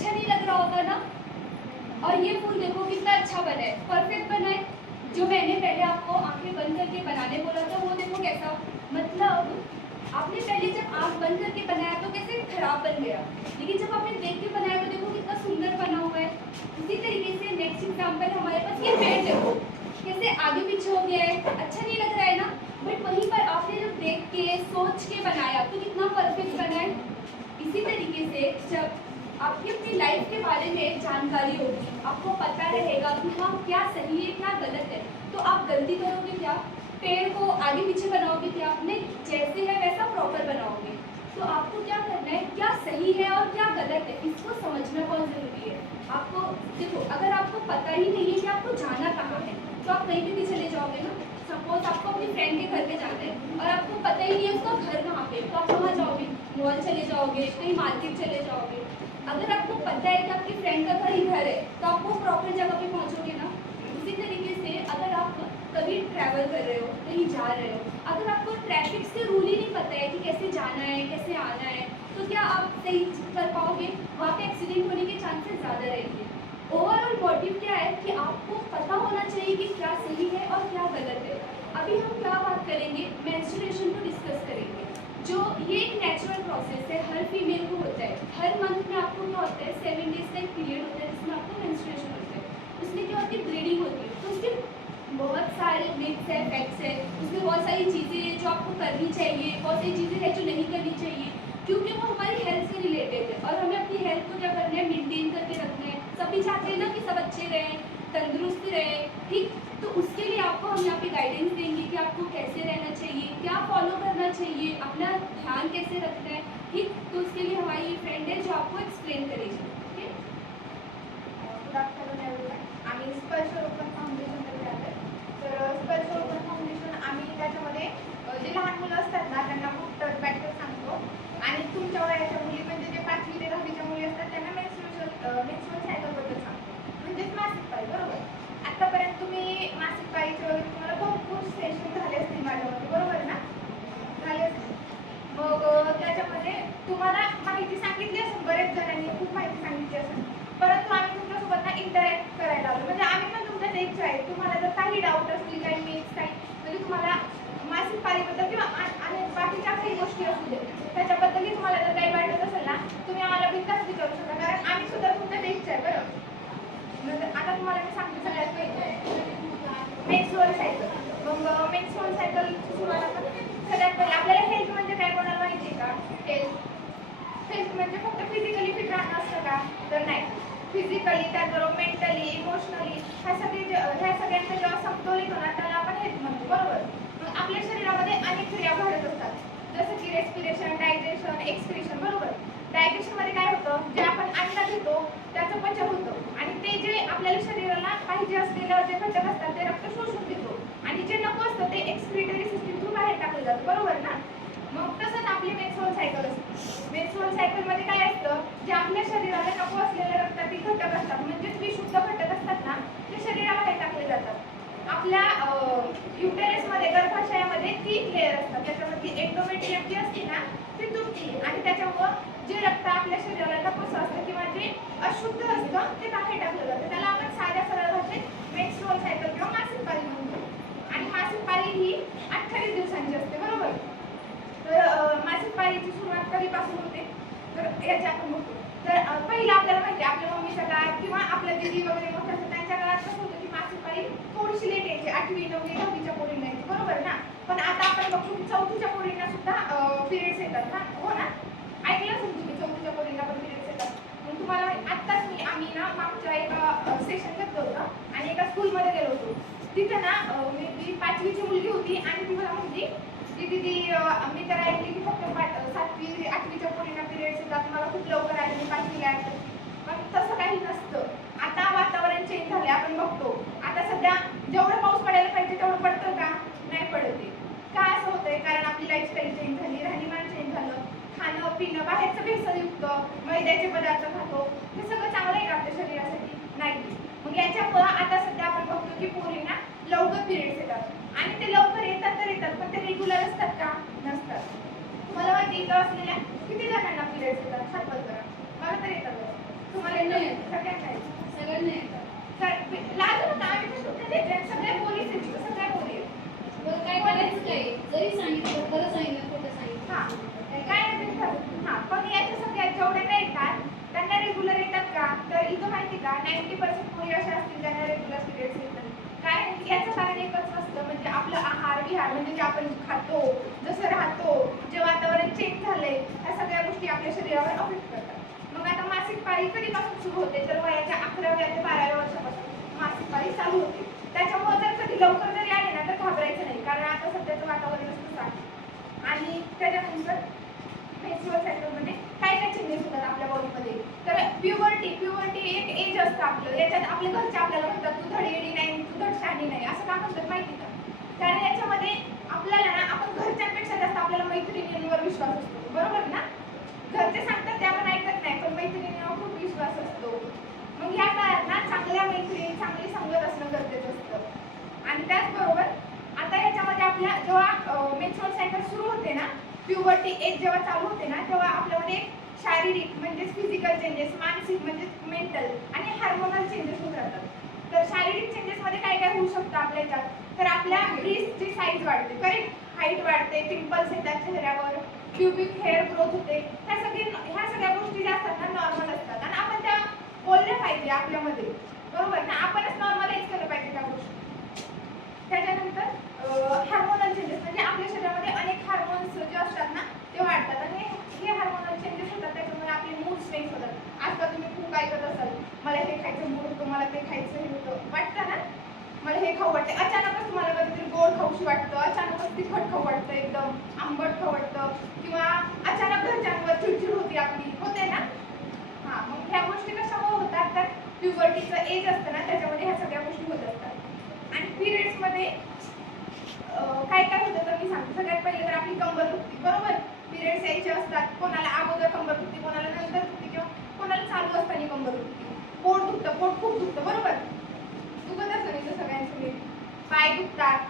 अच्छा नहीं लग रहा होगा ना। और ये फूल देखो कितना अच्छा बना है, परफेक्ट बना है। जो मैंने पहले आपको आंखें बंद करके बनाने बोला था वो देखो कैसा, मतलब आपने पहले जब आंख बंद करके बनाया तो कैसे खराब बन गया, लेकिन जब आपने देख के बनाया तो देखो कितना सुंदर बना हुआ है। इसी तरीके से नेक्स्ट एग्जाम्पल हमारे पास ये पेड़ देखो कैसे आगे पीछे हो गया है, अच्छा नहीं लग रहा है ना। बट वहीं पर आपने जब देख के सोच के बनाया तो कितना परफेक्ट बना है। इसी तरीके से जब आपकी अपनी लाइफ के बारे में जानकारी होगी, आपको पता रहेगा कि हाँ क्या सही है क्या गलत है, तो आप गलती करोगे क्या, पेड़ को आगे पीछे बनाओगे क्या, नहीं जैसे है वैसा प्रॉपर बनाओगे। तो आपको क्या करना है, क्या सही है और क्या गलत है इसको समझना बहुत ज़रूरी है। आपको देखो अगर आपको पता ही नहीं है कि आपको जाना कहाँ है तो आप कहीं भी चले जाओगे ना। सपोज आपको अपनी फ्रेंड के घर पे जाना है और आपको पता ही नहीं है उसका घर कहाँ पे, तो आप कहाँ जाओगे, मॉल चले जाओगे, कहीं मार्केट चले जाओगे। अगर आपको पता है कि आपकी फ्रेंड का घर इधर है तो आप वो प्रॉपर जगह पे पहुंचोगे ना। उसी तरीके से अगर आप कभी ट्रैवल कर रहे हो, कहीं जा रहे हो, अगर आपको ट्रैफिक के रूल ही नहीं पता है कि कैसे जाना है कैसे आना है, तो क्या आप सही कर पाओगे, वहाँ पे एक्सीडेंट होने के चांसेस ज़्यादा रहेंगे। ओवरऑल मोटिव क्या है कि आपको पता होना चाहिए कि क्या सही है और क्या गलत है। अभी हम क्या बात करेंगे, मेंस्ट्रुएशन को डिस्कस करेंगे। जो ये एक नेचुरल प्रोसेस है, हर फीमेल को होता है। हर मंथ में आपको क्या होता है, 7 डेज का एक पीरियड होता है जिसमें आपको मेंस्ट्रुएशन होता है। उसमें क्या होती है, ब्लीडिंग होती है। तो उसके बहुत सारे मिथ्स है, फैक्ट्स है, उसमें बहुत सारी चीज़ें जो आपको करनी चाहिए, बहुत सारी चीज़ें हैं जो नहीं करनी चाहिए, क्योंकि वो हमारी हेल्थ से रिलेटेड है और हमें अपनी हेल्थ को क्या करना है, मेंटेन करके रखना है। सभी चाहते हैं ना कि सब अच्छे रहें, तंदुरुस्त रहें, ठीक। तो उसके लिए आपको हम यहाँ पे गाइडेंस देंगे कि आपको कैसे रहना चाहिए, क्या फॉलो करना चाहिए, अपना ध्यान कैसे रखना है, ठीक। तो उसके लिए हमारी फ्रेंड है जो आपको एक्सप्लेन करेगी, ओके। Good afternoon everyone. आम्ही स्पर्श रोपण फाउंडेशन तर्फे आलोय. तर स्पर्श रोपण फाउंडेशन आम्ही त्याच्यामध्ये जे लहान मुलं असतात ना त्यांना खूप टच बॅटर सांगतो आणि तुमच्या वयाच्या मुली म्हणजे जे 5वी ते 10वीच्या मुली असतात त्यांना मेन्स्ट्रुअल सायकलबद्दल सांगतो, म्हणजेच मासिक पाळी. बरोबर. आतापर्यंत तुम्ही मासिक पाळीचे वगैरे तुम्हाला भरपूर सेशन झाले असतील माझ्यामध्ये, बरोबर ना? झाले असतील. मग त्याच्यामध्ये तुम्हाला माहिती सांगितली असेल, बरेच जणांनी खूप माहिती सांगितली असेल, परंतु आम्ही तुमच्यासोबत ना इंटरॅक्ट करायला आलो. म्हणजे आम्ही पण तुमच्याच इच्छा आहे, तुम्हाला जर काही डाऊट असतील, काही मिक्स काही म्हणजे तुम्हाला मासिक पाळीबद्दल किंवा आणि बाकीच्या काही गोष्टी असू दे त्याच्याबद्दलही तुम्हाला जर काही वाटत असेल ना, तुम्ही आम्हाला बिनधास्त विचारू शकता, कारण आम्ही सुद्धा तुमच्याच इच्छा आहे. बरं. आता तुम्हाला मी सांगते सगळ्यात पहिले मेन्स्ट्रुअल सायकल. मग मेन्स्ट्रुअल सायकलची सुरुवात आपण सगळ्यात पहिले आपल्याला हेल्थ म्हणजे काय कोणाला माहिती आहे का? हेल्थ म्हणजे फक्त फिजिकली फिट राहणं असतं का? तर नाही. फिजिकली, त्याचबरोबर मेंटली, इमोशनली ह्या सगळ्यांचा जेव्हा समतोल होणार त्याला आपण हेल्थ म्हणतो. बरोबर. मग आपल्या शरीरामध्ये अनेक क्रिया घडत असतात, जसं की रेस्पिरेशन, डायजेशन, एक्सक्रिशन. बरोबर. डायजेशनमध्ये काय होतं, जे आपण अन्न घेतो त्याचं पचन होतं आणि ते जे आपल्याला शरीराला पाहिजे असलेलं जे घटक असतात ते रक्त शोषून घेतो आणि जे नको असतं ते एक्सक्रिटरी सिस्टीम थ्रू बाहेर टाकलं जातं. बरोबर ना? मग तसंच आपली मेन्स्ट्रुअल सायकल असते. मेन्स्ट्रुअल सायकलमध्ये काय असतं, जे आपल्या शरीराला नको असलेले रक्तातील घटक असतात म्हणजेच विशुद्ध घटक असतात ना, ते शरीराबाहेर टाकले जातात. आपल्या युटेरसमध्ये, गर्भाशयामध्ये 3 लेअर असतात. त्याच्यामध्ये एंडोमेट्रियम जी असते ना ती तुटते आणि त्याच्यामुळं जे रक्त आपल्या शरीराला नकोसं असतं किंवा जे अशुद्ध असतं ते बाहेर टाकलं जातं. त्याला आपण साध्या सरळ भाषेत मेन्स्ट्रुअल सायकल किंवा मासिक पाळी म्हणतो. आणि मासिक पाळी ही 28 दिवसांची असते. बरोबर. तर मासिक पाळीची सुरुवात कधीपासून होते, तर याची आपण बघतो. तर पहिलं आपल्याला माहिती आहे, आपल्या मम्मीच्या काळात किंवा आपल्या दिदी वगैरे मोठ्या असतात त्यांच्या काळात कसं होतं की मासिक पाळी थोडीशी लेट यायची, 8वी 9वी 10वीच्या पोरींना यायची. बरोबर ना? पण आता आपण बघतो की 4थीच्या पोरींना सुद्धा पिरियड्स येतात ना. हो ना? ऐकलं असेल तुम्ही 4थीच्या पोरींना पण पिरियड्स येतात. मग तुम्हाला आत्ताच आम्ही ना मागच्या एका सेशन घेतलं होतं आणि एका स्कूलमध्ये गेलो होतो. तिथं ना मी 5वीची मुलगी होती आणि ती मला म्हणली की दीदी मी तर ऐकली की फक्त 7वी 8वीच्या पोरींना पिरियड्स येतात, मला खूप लवकर आले, मी 5वीला आहे. पण तसं काही नसतं. आता वातावरण चेंज झाले, आपण बघतो आता सध्या जेवढं पाऊस पडायला पाहिजे तेवढं पडतं का? नाही पडत. का असं होतंय? कारण आपली लाईफस्टाईल चेंज झाली, राहणीमान चेंज झालं, खाणं पिणं बाहेरचं भेसळयुक्त मैद्याचे पदार्थ खातो. हे सगळं चांगलं आहे का आपल्या शरीरासाठी? नाही. मग याच्यामुळं आता सध्या आपण बघतो की पोरींना लवकर पिरियड्स येतात आणि ते लवकर येतात तर येतात, पण ते रेग्युलर असतात का? नसतात. तुम्हाला माहिती इथं असलेल्या किती जणांना पिरियड्स येतात? हात वर करा. मला तर येतात. तुम्हाला सगळ्यांना येतं. सगळ्यांना येतं. लाजू नका, आम्ही पण तुमच्या सगळ्या पोलीस आहेत, सगळ्या पोली आहेत. बरं काय करायचं काय? जरी सांगितलं खरं सांगितलं खोटं सांगितलं हा काय नाही ते ठरतं. हा पण याच्या सगळ्या जेवढे नाही येतात त्यांना रेग्युलर येतात का? तर इथं माहिती का 90% पोरी अशा असतील ज्यांना रेग्युलर पिरियड्स येतात. काय याचं कारण एकच असतं, म्हणजे आपलं आहार विहार, म्हणजे जे आपण खातो, जसं राहतो, जे वातावरण चेंज झालंय, ह्या सगळ्या गोष्टी आपल्या शरीरावर अफेक्ट करतात. मग आता मासिक पाळी कधीपासून सुरू होते? तर वयाच्या 11व्या ते 12व्या वर्षापासून मासिक पाळी चालू होते. त्याच्यामुळे जर कधी लवकर जरी आले ना तर घाबरायचं नाही, कारण आता सध्याचं वातावरण तसं आहे. आणि त्याच्यानंतर मेन्स्ट्रुअल सायकलमध्ये काय काय चेंजेस होतात आपल्या बॉडीमध्ये. तर प्युबर्टी एक एज असतं आपलं. याच्यात आपल्या घरचे आपल्याला म्हणतात तू धड येडी नाही, तू धड शहाणी नाही, असं का म्हणतात माहिती का? कारण याच्यामध्ये आपल्याला ना, आपण घरच्यांपेक्षा जास्त आपल्याला मैत्रिणींवर विश्वास असतो, बरोबर ना? घरचे सांगतात ते आपण ऐकत नाही, पण मैत्रिणींवर खूप विश्वास असतो. मग ह्या काळात ना चांगल्या मैत्रिणी, चांगली संगत असणं गरजेचं असतं. आणि त्याचबरोबर आता ह्याच्यामध्ये आपल्या जेव्हा मेन्स्ट्रुअल सायकल सुरू होते ना, प्युबर्टी एज जेव्हा चालू होते ना, तेव्हा आपल्यामध्ये शारीरिक म्हणजेच फिजिकल चेंजेस, मानसिक म्हणजेच मेंटल आणि हार्मोनल चेंजेस होत राहतात. तर शारीरिक चेंजेसमध्ये काय काय होऊ शकतं आपल्या ह्याच्यात? तर आपल्या ब्रीस्टची साईज वाढते, करेक्ट, हाईट वाढते, पिंपल्स येतात चेहऱ्यावर, क्युबिक हेअर ग्रोथ होते. ह्या सगळ्या गोष्टी ज्या असतात ना नॉर्मल असतात आणि आपण त्या बोलल्या पाहिजे आपल्यामध्ये, बरोबर ना? आपणच नॉर्मलाइज केलं पाहिजे त्या गोष्टी. त्याच्यानंतर हार्मोनल चेंजेस, म्हणजे आपल्या शरीरामध्ये अनेक हार्मोन्स जे असतात ना ते वाढतात आणि हे हार्मोनल चेंजेस होतात, त्याच्यामुळे आपले मूड स्विंग्स होतात. आजकाल तुम्ही खूप ऐकत असाल, मला हे खायचं मूड होतं, मला ते खायचं हे होतं, वाटतं ना, मला हे खाऊ वाटते. अचानकच तुम्हाला कधीतरी गोड खाऊशी वाटतं, अचानकच तिखट खाऊ वाटतं, एकदम आंबट खाऊ वाटतं, किंवा अचानक घरच्यांवर चिडचिड होती आपली, होते ना? हा, मग ह्या गोष्टी कशामुळे होतात? तर प्युबर्टीचं एज असतं ना त्याच्यामध्ये ह्या सगळ्या गोष्टी होत असतात. आणि पिरियड्समध्ये काय काय होतं तर मी सांगते. सगळ्यात पहिले तर आपली कंबर दुखते, बरोबर? पिरियड्स यायचे असतात, कोणाला अगोदर कंबर दुखते, कोणाला नंतर दुखते, किंवा कोणाला चालू असताना कंबर दुखते. पोट दुखतं, पोट खूप दुखतं, बरोबर? दुखत असतं नाही तर सगळ्यांचं नीट. पाय दुखतात,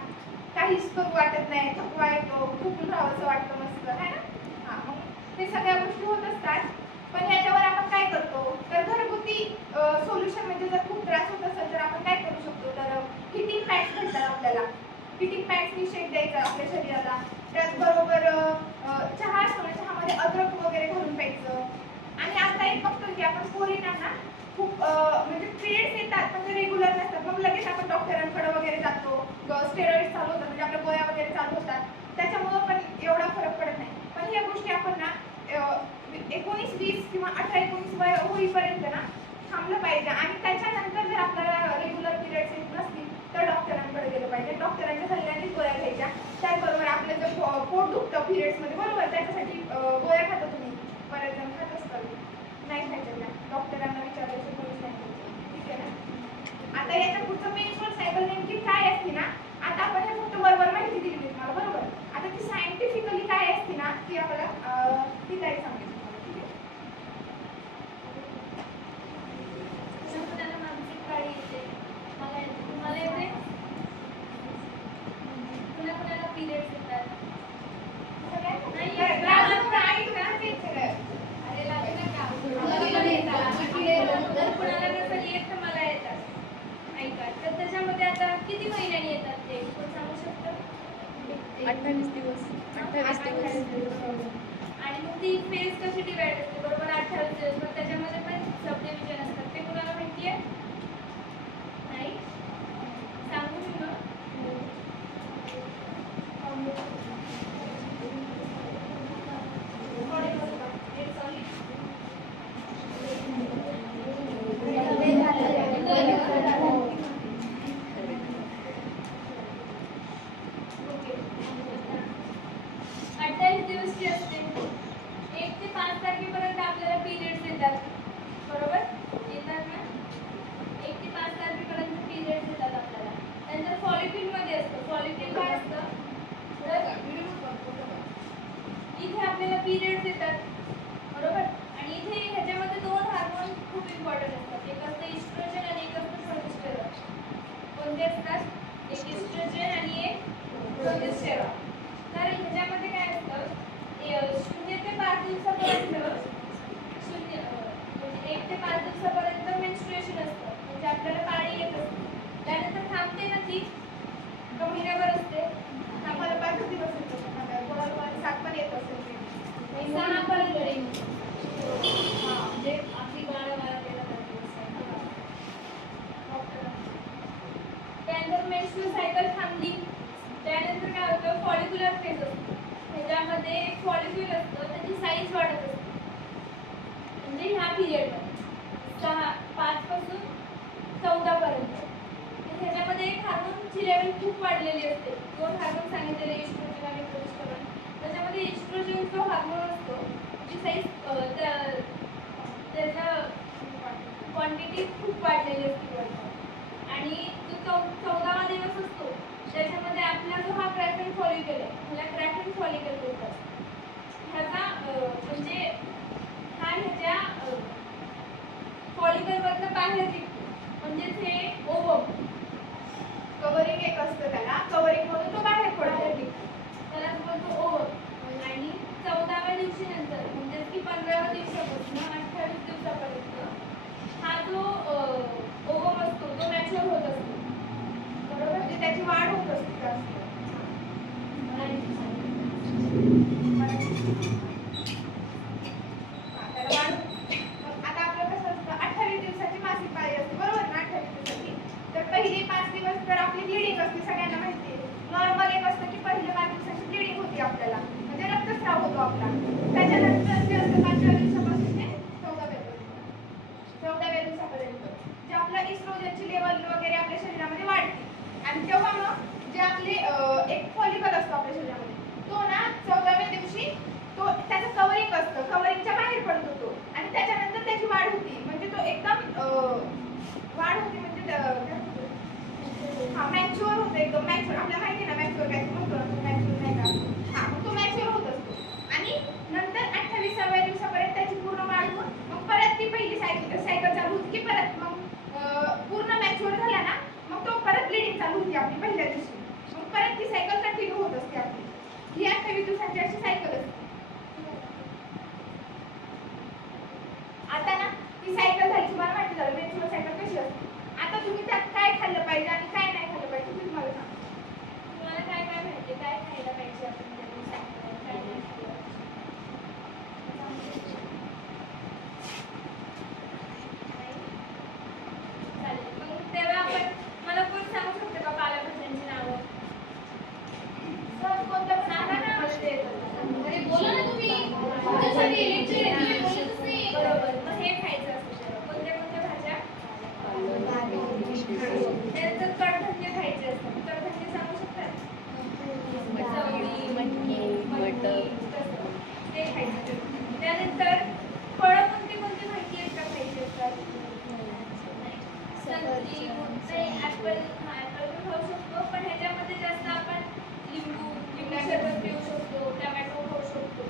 काहीच करू वाटत नाही, थकवा येतो, झोपून राहावंसं वाटतं मस्त, है ना? हा, मग हे सगळ्या गोष्टी होत असतात. पण ह्याच्यावर आपण काय करतो? तर घरगुती सोल्युशन, म्हणजे जर खूप त्रास होत असेल तर आपण काय करू शकतो? तर हिटिंग पॅड्स भेटतात आपल्याला. हिटिंग पॅड्सनी शेक द्यायचा आपल्या शरीराला. त्याचबरोबर चहा असतो ना, चहामध्ये अद्रक वगैरे घालून प्यायचं. आणि आता एक बघतो की आपण पोरींना ना खूप म्हणजे पिरियड्स येतात पण ते रेग्युलर नसतात, मग लगेच आपण डॉक्टरांकडे वगैरे जातो, स्टेरॉइड चालू होतात, म्हणजे आपल्या गोळ्या वगैरे चालू होतात, त्याच्यामुळं पण एवढा फरक पडत नाही. पण ह्या गोष्टी आपण ना 19-20 किंवा 18-19 वय होईपर्यंत ना थांबलं पाहिजे. आणि त्याच्यानंतर जर आपल्याला रेग्युलर पिरियड्स येत नसतील तर डॉक्टरांकडे गेलं पाहिजे. डॉक्टरांच्या सल्ल्यानेच गोळ्या घ्यायच्या. त्याचबरोबर आपलं जर पोट दुखतं पिरियड्समध्ये, बरोबर, त्याच्यासाठी गोळ्या खाता तुम्ही, बऱ्याच जण खात असतात, नाही खायच्या त्या, डॉक्टरांना विचारायचं, कोणीच नाही खायचं, ठीक आहे ना? आता याच्या पुढचं मेन्स्ट्रुअल सायकल नेमकी काय असते ना, आता आपण हे फक्त बरोबर माहिती दिली तुम्हाला, बरोबर? आता ती सायंटिफिकली काय असते ना ती आपल्याला ती काय सांगेल तुम्हाला, ठीक आहे? कुणाला मानसिक पाळी येते, मला येते, तुम्हाला येते, कुणाला पिरियड्स येतात, अरे लागू नका, जर कुणाला नसेल येत तर मला येतात. ऐका, तर त्याच्यामध्ये आता किती महिन्यांनी येतात ते कोण सांगू शकतं? 28 दिवस. 28 दिवस. आणि मग ती फेज कशी डिवाइड असते, बरोबर? 28 दिवस. मग त्याच्यामध्ये पण सब डिव्हिजन असतात, ते कुणाला माहिती आहे? नाही सांगू मी मग. असते 1 ते 5 तारखेपर्यंत आपल्याला पिरियड्स येतात, बरोबर? येतात ना? 1 ते 5 तारखेपर्यंत पिरियड्स येतात आपल्याला. नंतर फॉलिक्युलमध्ये असतं. फॉलिक्युल काय असतं? इथे आपल्याला पिरियड्स येतात, बरोबर? आणि इथे ह्याच्यामध्ये 2 हार्मोन खूप इम्पॉर्टंट असतात. एक असतं इस्ट्रोजन आणि एक असतं प्रोजेस्टेरॉन. कोणते असतात? एक इस्ट्रोजन आणि एक प्रोजेस्टेरॉन. तर ह्याच्यामध्ये काय असतं? 0 ते 5 दिवसापर्यंत म्हणजे 1 ते 5 दिवसापर्यंत मेन्स्ट्रुअल म्हणजे आपली 12-13 त्यानंतर मेन्स्ट्रुअल सायकल थांबली. त्यानंतर काय होतं, फॉलिक्युलर फेज असतो. ह्याच्यामध्ये फॉलिक्युल असतं, त्याची साईज वाढत असते. म्हणजे ह्या पिरियडमध्ये 5 पासून 14 पर्यंत. ह्याच्यामध्ये एक हार्मोनची लेवल खूप वाढलेली असते. 2 हार्मोन सांगितलेले, इस्ट्रोजन आणि प्रोजेस्टेरॉन. त्याच्यामध्ये इस्ट्रोजन जो हार्मोन असतो त्याची साईज त्याचा क्वांटिटी खूप वाढलेली असते. आणि जो 14वा दिवस असतो त्याच्यामध्ये आपला जो हा ग्रॅफिन फॉलिकल आहे, ह्याला ग्रॅफिन फॉलिकल बोलतात. ह्याचा म्हणजे हा ह्याच्या फॉलिकलवरनं बाहेर निघतो, म्हणजेच हे ओवम. कव्हरिंग एक असतं त्याला, कव्हरिंग मधून तो बाहेर पडतो. त्यालाच बोलतो ओवम. आणि 14व्या दिवशी नंतर म्हणजे की 15व्या दिवसापासून 28 दिवसापर्यंत हा जो ओवम असतो तो मॅच्युअर होत असतो. बरोबर, म्हणजे त्याची वाढ होत असते जास्त. त्याला वाढ. मग आता आपलं कसं असतं, 28 दिवसाची मासिक पाळी असते, बरोबर ना? 28 दिवसाची. तर पहिले 5 दिवस तर आपली ब्लिडिंग असते, सगळ्यांना माहिती आहे. नॉर्मल एक असतं की पहिले 5 दिवसाची ब्लिडिंग होती आपल्याला, म्हणजे रक्तस्राव होतो आपला. त्याच्यानंतर जे असतं 5व्या दिवसापासून ते 14व्या दिवसापर्यंत जे आपलं इस्ट्रोजनची लेवल वगैरे आपल्या शरीरामध्ये वाढते. आणि तेव्हा मग जे आपले एक फॉलिकल असतो आपल्या शरीरामध्ये, तो ना 14व्या दिवशी तो त्याचं कव्हरिंग असतं, कव्हरिंगच्या बाहेर पडतो तो. आणि त्याच्यानंतर त्याची वाढ होती, म्हणजे तो एकदम वाढ होती, म्हणजे हा मॅच्युअर होतो, एकदम मॅच्युअर. आपल्याला माहिती ना मॅच्युअर काय म्हणतो ना, मॅच्युअर नाही का? हा, मग तो मॅच्युअर होत असतो. आणि नंतर 28व्या दिवसापर्यंत त्याची पूर्ण वाढ होऊन मग परत ती पहिली सायकल चालू होती की परत मग पूर्ण मॅच्युअर झाला ना, मग तो परत ब्लिडिंग चालू होती आपली पहिल्या दिवशी. मग परत ती सायकल कंटिन्यू होत असते आपली. ही 28 दिवसांची अशी सायकल असते. आता ना ती सायकल झाली, तुम्हाला माहिती झालं मेन्स्ट्रुअल सायकल कशी असते. आता तुम्ही त्यात काय खाल्लं पाहिजे आणि काय नाही खाल्लं पाहिजे तुम्ही मला सांगा. तुम्हाला काय काय माहिती, काय खायला पाहिजे आपण त्या दिवसामध्ये, काय नाही खायला पाहिजे? चालेल. मग तेव्हा आपण मला कोण सांगू शकतो का पालेभाज्यांची नावं? सर कोणत्या पण सांगा ना. मला ते येतं. अरे बोला ना तुम्ही. तुमच्यासाठी इलेक्ट्रिक आहे, तुम्ही बोलतच नाही. बरोबर. मग हे खायचं असतं तेव्हा. कोणत्या कोणत्या भाज्या? त्यानंतर कडधान्य खायचे असतात. कडधान्य सांगू शकतात? चवळी, मटकी, तसं. ते खायचं. त्यानंतर फळं कोणती कोणती माहिती आहेत का खायची असतात? संत्री, ॲपल. हा, ॲपल पण खाऊ शकतो, पण ह्याच्यामध्ये जास्त आपण लिंबू सरबत पिऊ शकतो, टमॅटो खाऊ शकतो.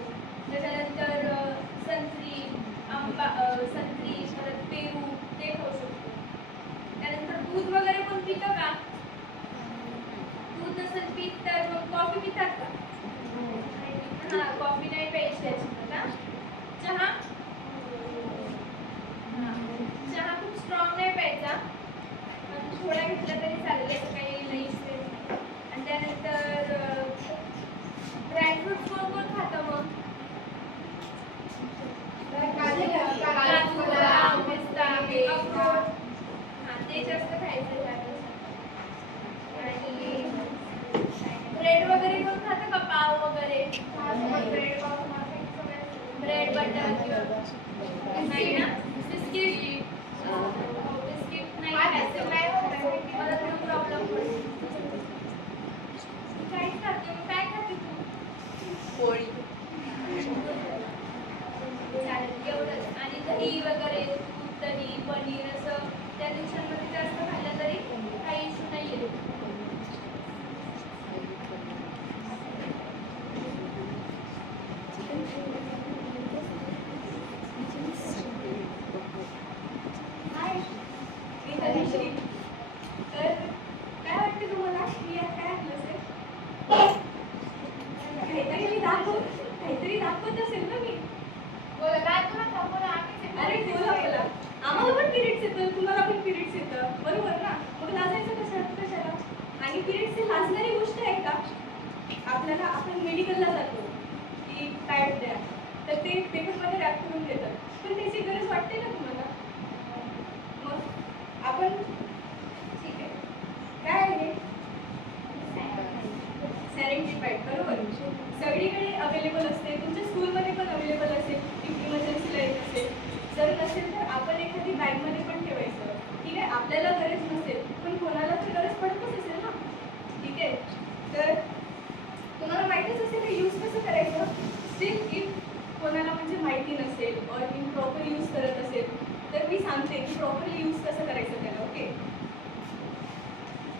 त्याच्यानंतर संत्री, आंबा, संत्री, परत पेरू ते खाऊ शकतो. त्यानंतर दूध वगैरे कोण पितं का? दूध नसेल पीत तर मग कॉफी पितात का? हा, कॉफी नाही प्यायची त्याच्यामध्ये ना. चहा? चहा खूप स्ट्रॉंग नाही प्यायचा, पण थोडा घेतला तरी चालेल, असं काही नाही स्ट्रेस नाही. आणि त्यानंतर ड्रायफ्रुट्स कोण कोण खातं मग? काजू, बदाम, पिस्ता, अक्रोड. हा, ते जास्त खायचं ह्या दिवसात. आणि ब्रेड वगैरे कोण खातं का? पाव वगैरे? ब्रेड बटर किंवा नाही ना, बिस्किट. बिस्किट नाही खायचं, मला थोडं प्रॉब्लेम पडतो. काय खाते मग, काय खाते तू? पोळी. चालेल, एवढंच. आणि दही वगैरे, दूध, दही, पनीर असं त्या दिवसांमध्ये जास्त खाल्लं तरी काही इश्यू नाही येत. तर काय वाटतं तुम्हाला, मी आज काय ऐकलं असेल? काहीतरी दाखवत असेल ना मी. अरे बोला बोला. आम्हाला पण पिरियड्स येतं, तुम्हाला पण पिरियड्स येतं, बरोबर ना? मग लाजायचं कशाला? आणि पिरियड्स ही लाजणारी गोष्ट आहे का? आपल्याला आपण मेडिकलला जातो की पॅड द्या, तर ते पेपरमध्ये रॅप करून देतात, पण त्याची गरज वाटते आपल्याला गरज नसेल पण कोणाला तर गरज पडतच असेल ना. ठीक आहे, तर तुम्हाला माहितीच असेल हे यूज कसं करायचं. स्टिल इफ कोणाला म्हणजे माहिती नसेल और इम्प्रॉपर यूज करत असेल तर मी सांगते की प्रॉपरली यूज कसं करायचं त्याला. ओके,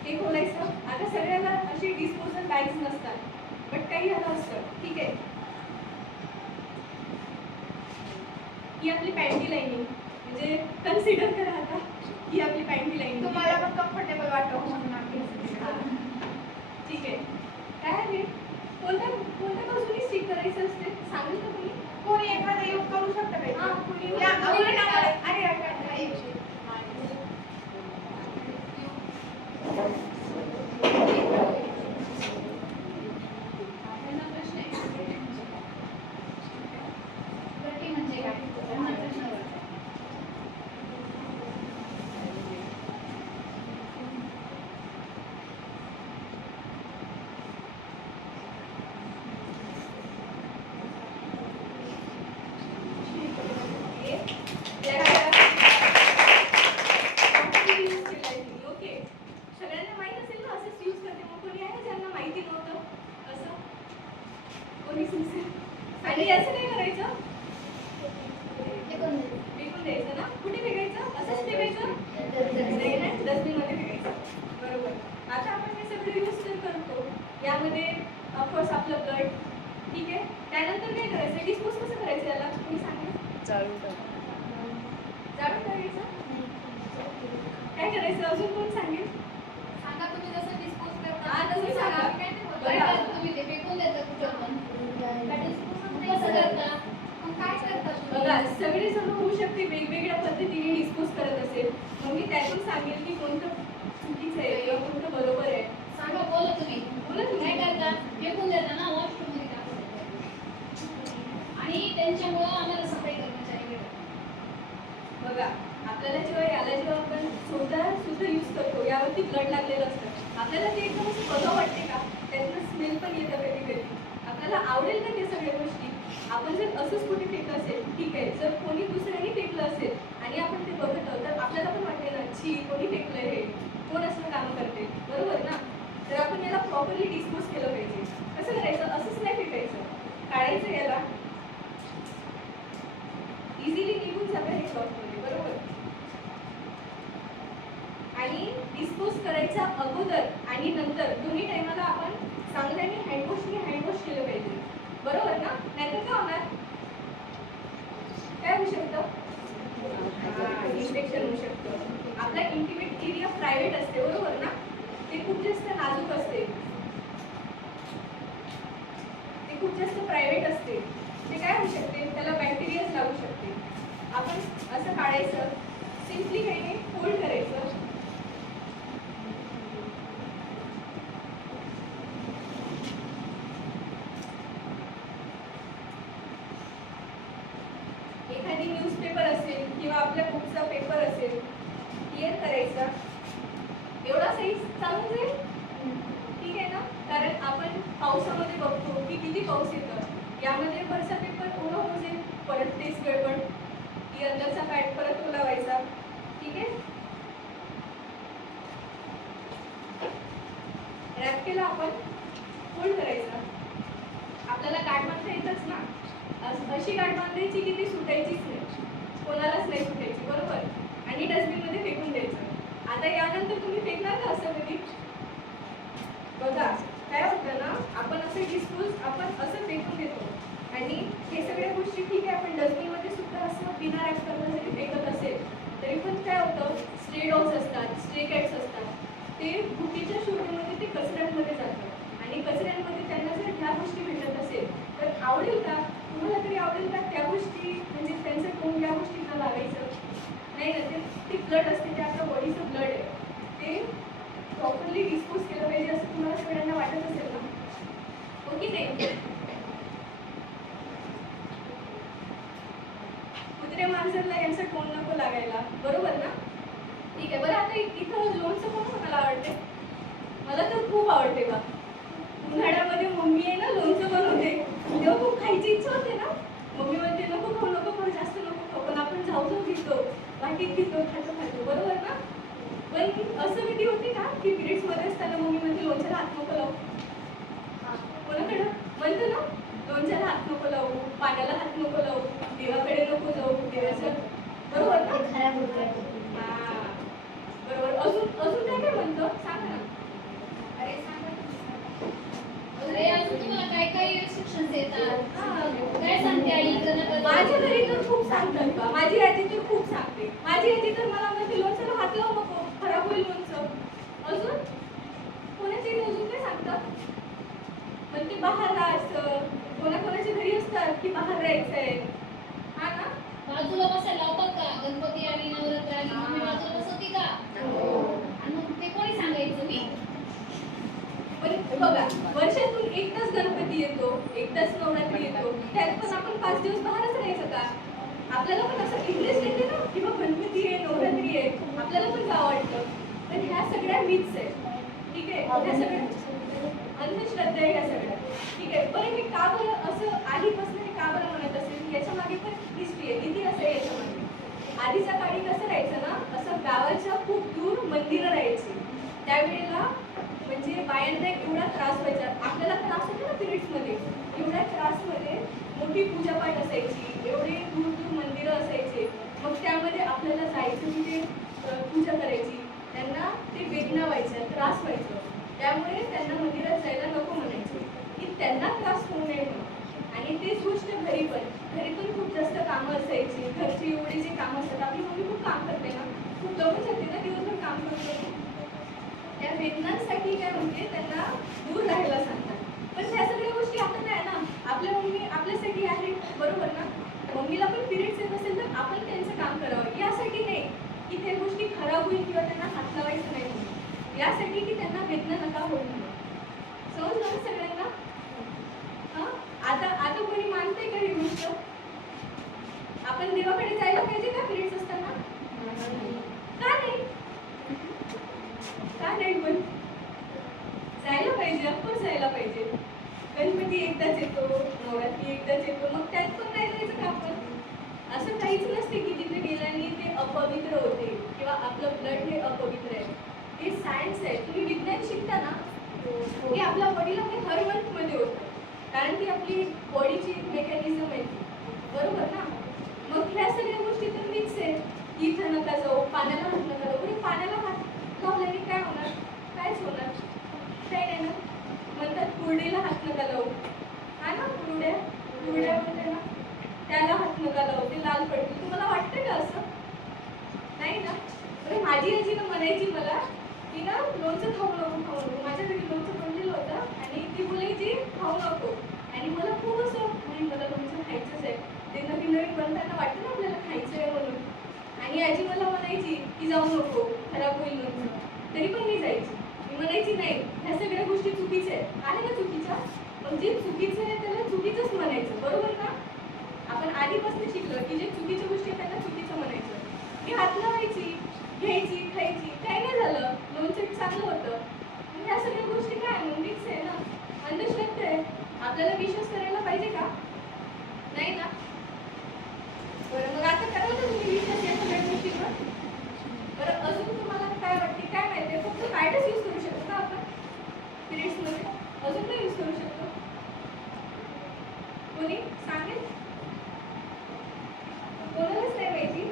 हे खोलायचं. आता सगळ्याला अशी डिस्पोजल बॅग्स नसतात बट काही ह्याला असतं. ठीक आहे, ही आपली पॅन्टी लाईनिंग म्हणजे कन्सिडर करा आता ही आपली पॅन्टी लाईनिंग. तुम्हाला पण कम्फर्टेबल वाटावं म्हणून आम्ही ठीक आहे, काय आहे कोणत्या कोणत्या बाजूने स्टिक करायचं असते सांगेल का तुम्ही. कोणी एखादा यूज करू शकतं काही. हां, कोणी या, कोणी अरे, नाही. अरे, अरे, त्यांना प्रश्न आहे गट्टी म्हणजे काय? त्यांना प्रश्न पडतो. ओके, सगळ्यांना माहित असेल ना असंच यूज करते. मग कोणी आहे ज्यांना माहिती नव्हतं असं कोणीच नसेल. आणि याचं काय करायचं, फेकून द्यायचं ना. कुठे फेकायचं, असंच फेकायचं नाही ना, डस्टबिनमध्ये फेकायचं. बरोबर. आता आपण हे सगळं यूज तर करतो, यामध्ये ऑफकोर्स आपलं ब्लड. ठीक आहे, त्यानंतर काय करायचं, डिस्पोज कसं करायचं याला तुम्ही सांगा. चालू कर. जाळून टाकायचं. काय करायचं अजून कोण सांगेल. सांगा तुम्ही जसं डिस्पोज करता हा, तसं तुम्ही सांगा. सांगा. आम्ही काय नाही बोलत. बघा. काय करता तुम्ही ते फेकून देता कुठं पण. काय डिस्पोज नाही कसं करता? मग काय करता तुम्ही? बघा, सगळे जण होऊ शकते वेगवेगळ्या पद्धतीने डिस्पोज करत असेल. मग मी त्यातून सांगेल की कोणतं चुकीचं आहे किंवा कोणतं बरोबर आहे. सांगा, बोला तुम्ही. बोला तुम्ही. काय करता? फेकून देता ना, वॉशरूममध्ये टाकून देता. आणि त्यांच्यामुळं आम्हाला सफाई कर्मचारी भेटतात. बघा, आपल्याला जेव्हा आपण सुद्धा यूज करतो यावरती ब्लड लागलेलं असतं, आपल्याला ते एकदम असं बघावं वाटते का, त्यातनं स्मेल पण येतं कधी कधी. आपल्याला आवडेल का ते सगळ्या गोष्टी. आपण जर असंच कुठे फेकलं असेल, ठीक आहे, जर कोणी दुसऱ्याने फेकलं असेल आणि आपण ते बघतो तर आपल्याला पण वाटते ना, छी कोणी फेकलं हे, कोण असं कामं करते, बरोबर ना. तर आपण याला प्रॉपरली डिस्पोज केलं पाहिजे. कसं करायचं, असंच नाही फेकायचं, काढायचं याला. इझिली निघून जातं हे शॉपमध्ये, बरोबर. आणि डिस्पोज करायच्या अगोदर आणि नंतर दोन्ही टायमाला आपण चांगल्याने हँडवॉश केलं पाहिजे, बरोबर ना. नाहीतर काय होणार, काय होऊ शकतं, इन्फेक्शन होऊ शकतं. आपला इंटिमेट एरिया प्रायव्हेट असते, बरोबर ना. ते खूप जास्त नाजूक असते, ते खूप जास्त प्रायव्हेट असते. ते काय होऊ शकते, त्याला बॅक्टेरियाज लागू शकते. आपण असं काढायचं, सिम्पली काही नाही, फोल्ड करायचं. एखादी न्यूजपेपर असेल किंवा आपल्या बुकचा पेपर असेल, क्लिअर करायचा. एवढा साईज चालून जाईल, ठीक आहे ना. कारण आपण पावसामध्ये बघतो की किती पाऊस येतं, यामध्ये वरचा पेपर ओला होऊन जाईल, परत तेच गडबड की अंदरचा पॅड परत ओला व्हायचा. ठीक आहे, रॅप केला आपण, फोल्ड करायचा. आपल्याला गाठ बांधता येतच ना, अशी गाठ बांधायची की ती सुटायचीच नाही, कोणालाच नाही सुटायची, बरोबर. आणि डस्टबिनमध्ये फेकून द्यायचं. आता यानंतर तुम्ही फेकणार का असं कधी. बघा, काय होतं ना, आपण असं डिस्पोज आपण असं फेकून देतो आणि हे सगळ्या गोष्टी ठीक आहे, आपण डस्टबिनमध्ये सुद्धा असं बिना रॅप करण्यासाठी फेकत असेल तरी पण काय होतं, स्ट्रे डॉग्स असतात, स्ट्रे कॅट्स असतात, ते भुकीच्या शोधेमध्ये ते कचऱ्यांमध्ये जातात आणि कचऱ्यांमध्ये त्यांना जर ह्या गोष्टी भेटत असेल तर आवडेल का, तुम्हाला तरी आवडेल का त्या गोष्टी, म्हणजे त्यांचं तोंड त्या गोष्टींना लागायचं नाही ना. ते ब्लड असते, ते आपल्या बॉडीचं ब्लड आहे, ते प्रॉपरली डिस्पोज केलं पाहिजे असं तुम्हाला सगळ्यांना वाटत असेल ना, हो की नाही. कुत्रे मांजरला यांचं तोंड नको लागायला, बरोबर ना. ठीक आहे, बरं. आता इथं लोणचं कोण कोणाला आवडते, मला तर खूप आवडते बा. उन्हाळ्यामध्ये मम्मी आहे ना लोणचं बनवते, तेव्हा खूप खायची इच्छा होते ना. मम्मी म्हणते नको खाऊ नको खाऊ, जास्त नको खाऊ, पण आपण जाऊ घेतो, वाटीत घेतो, खातो, बरोबर ना. पण असं कधी होते का की पिरियड्स मध्ये असताना मम्मी म्हणते लोणच्याला हात नको लावू. कोणाकडं म्हणतो ना लोणच्याला हात नको लावू, पाण्याला हात नको लावू, देवाकडे नको जाऊ, देवाचं बरोबर ना? हा बरोबर. अजून अजून काय काय म्हणतो सांगा ना. अरे सांगा तुम्ही. अरे अजून तुम्हाला काय काय रिस्ट्रिक्शन्स येतात? काय सांगते आई इकडं नका जाऊ. माझ्या घरी तर खूप सांगतात बा. माझी आजी तर खूप सांगते. माझी आजी तर मला म्हणते लोणच्याला हात लावू नको, खराब होईल लोणचं. अजून कोणाची अजून काय सांगतात? म्हणते बाहेर राहायचं. कोणाकोणाच्या घरी असतात की बाहेर राहायचंय. हा ना? बाजूला बसायला लावतात का? गणपती आली, नवरात्र आली, मम्मी बाजूला बसवती का? आणि मग ते कोणी सांगायचं? मी. पण बघा वर्षातून एकदाच गणपती येतो, एकदाच नवरात्री येतो, त्यात पण आपण 5 दिवस बाहेरच राहायचं का? आपल्याला पण असं इंटरेस्ट येते ना की बा गणपती आहे, नवरात्री आहे, आपल्याला पण जावं वाटतं. पण ह्या सगळ्या मिथ्स आहेत. ठीक आहे, ह्या सगळ्या अंधश्रद्धा आहे ह्या सगळ्या. ठीक आहे, पण हे का बरं असं आधीपासून हे का बरं म्हणत असेल याच्या मागे पण हिस्ट्री आहे, इतिहास आहे याच्या मागे. आधीच्या काळी कसं राहायचं ना, असं गावाच्या खूप दूर मंदिरं राहायची. त्यावेळेला म्हणजे बायांना एवढा त्रास व्हायचा. आपल्याला त्रास होतो ना पिरियड्समध्ये, एवढ्या त्रासमध्ये मोठी पूजापाठ असायची, एवढे दूर दूर मंदिरं असायचे. मग त्यामध्ये आपल्याला जायचं तिथे पूजा करायची. त्यांना ते वेदना व्हायच्या, त्रास व्हायचं. त्यामुळे त्यांना मंदिरात जायला नको म्हणायचे की त्यांना त्रास होऊ नये म्हणून. आणि तेच गोष्ट घरी पण खूप जास्त कामं असायची. घरची एवढी जी कामं असतात, आपली मम्मी खूप काम करते ना, खूप दमून जाते ना, दिवसभर काम करतो. त्या वेदनांसाठी काय म्हणते त्यांना दूर राहायला सांगतात. पण ह्या सगळ्या गोष्टी आता नाही ना, आपल्या मम्मी आपल्यासाठी आहे, बरोबर ना? मम्मीला पण पिरियड्स येत असेल तर आपण त्यांचं काम करावं, यासाठी नाही की त्या गोष्टी खराब होईल किंवा त्यांना हात लावायचं नाही म्हणून, यासाठी की त्यांना वेदना नका होईल म्हणून. समजलं ना सगळ्यांना? हा, आता आता कोणी मानते का ही गोष्ट? आपण देवाकडे जायला पाहिजे का पिरियड्स असताना? का नाही? का नाही? पण जायला पाहिजे, ऑफकोर्स जायला पाहिजे. गणपती एकदाच येतो, नवरात्री एकदाच येतो, मग त्यात पण नाही जायचं का आपण? असं काहीच नसते की तिथे गेल्याने ते अपवित्र होते किंवा आपलं ब्लड हे अपवित्र आहे. हे सायन्स आहे. तुम्ही विज्ञान शिकता ना, हे आपल्या बॉडीला हे हर मंथमध्ये होतं, कारण की आपली बॉडीची मेकॅनिझम आहे ती, बरोबर ना? मग ह्या सगळ्या गोष्टी तर मिक्स आहे. इथं नका जाऊ, पाण्याला हात नका लावू. म्हणजे पाण्याला हात लावल्याने काय होणार? कायच होणार काही नाही ना. म्हणतात कुरडीला हात नका लावू. हा ना, कुरड्या म्हणते ना, त्याला हात नका लावू, ते लाल पडतील. तुम्हाला वाटतं का असं? नाही ना. अरे माझी आजी ना म्हणायची मला की ना लोणचं खाऊ नको. माझ्या घरी लोणचं बनलेलं होतं आणि ती बोलायची खाऊ नको. आणि मला खूप असं नाही, मला लोणचं खायचंच आहे. ते नवीन नवीन बनताना वाटतं ना आपल्याला खायचं आहे म्हणून. आणि आजी मला म्हणायची की जाऊ नको, खराब होईल लोणचं. तरी पण मी जायची. मी म्हणायची नाही, ह्या सगळ्या गोष्टी चुकीच्या आहेत. आहे ना चुकीच्या? मग जे चुकीचं आहे त्याला चुकीचंच म्हणायचं, बरोबर ना? आपण आधीपासून शिकलो की जे चुकीच्या गोष्टी आहेत त्यांना चुकीचं म्हणायचं. मी हात लावायची, घ्यायची, खायची, काही नाही झालं, लोणचं चांगलं होतं. मग ह्या सगळ्या गोष्टी काय मग मिक्स आहे ना, अंधश्रद्धा आहे. आपल्याला विश्वास करायला पाहिजे का? नाही ना. बरं, मग आता कराल का तुम्ही विश्वास या सगळ्या गोष्टींवर? बरं, अजून तुम्हाला काय वाटते? काय माहिती आहे? फक्त पॅडच यूज करू शकतो का आपण पिरियड्समध्ये? अजून काय यूज करू शकतो? कोणी सांगेल? कोणालाच नाही माहिती.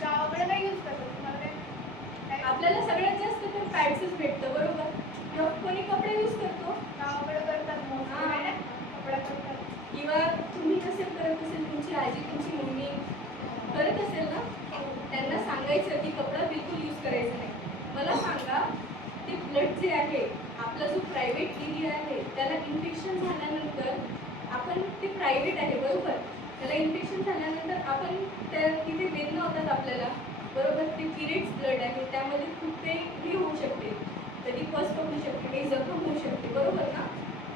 गावाकडे काय यूज करतात तुम्हाला काय? आपल्याला सगळ्यात जास्त तर पॅड्सच भेटतं, बरोबर? किंवा कोणी कपडे यूज करतो गावाकडे करतात मोस्टली हा. ना, कपडा करतात. किंवा तुम्ही नसेल करत असेल, तुमची आजी तुमची मम्मी करत असेल ना, त्यांना सांगायचं की कपडा बिलकुल यूज करायचा नाही. मला सांगा, ते ब्लड जे आहे, आपला जो प्रायव्हेट एरिया आहे त्याला इन्फेक्शन झाल्यानंतर आपण ते प्रायव्हेट आहे, बरोबर? त्याला इन्फेक्शन झाल्यानंतर आपण त्या तिथे वेदना होतात आपल्याला, बरोबर? ते पिरियड्स ब्लड आहे, त्यामध्ये खूप काही हे होऊ शकते, कधी फर्स्ट होऊ शकते, काही जखम होऊ शकते, बरोबर ना?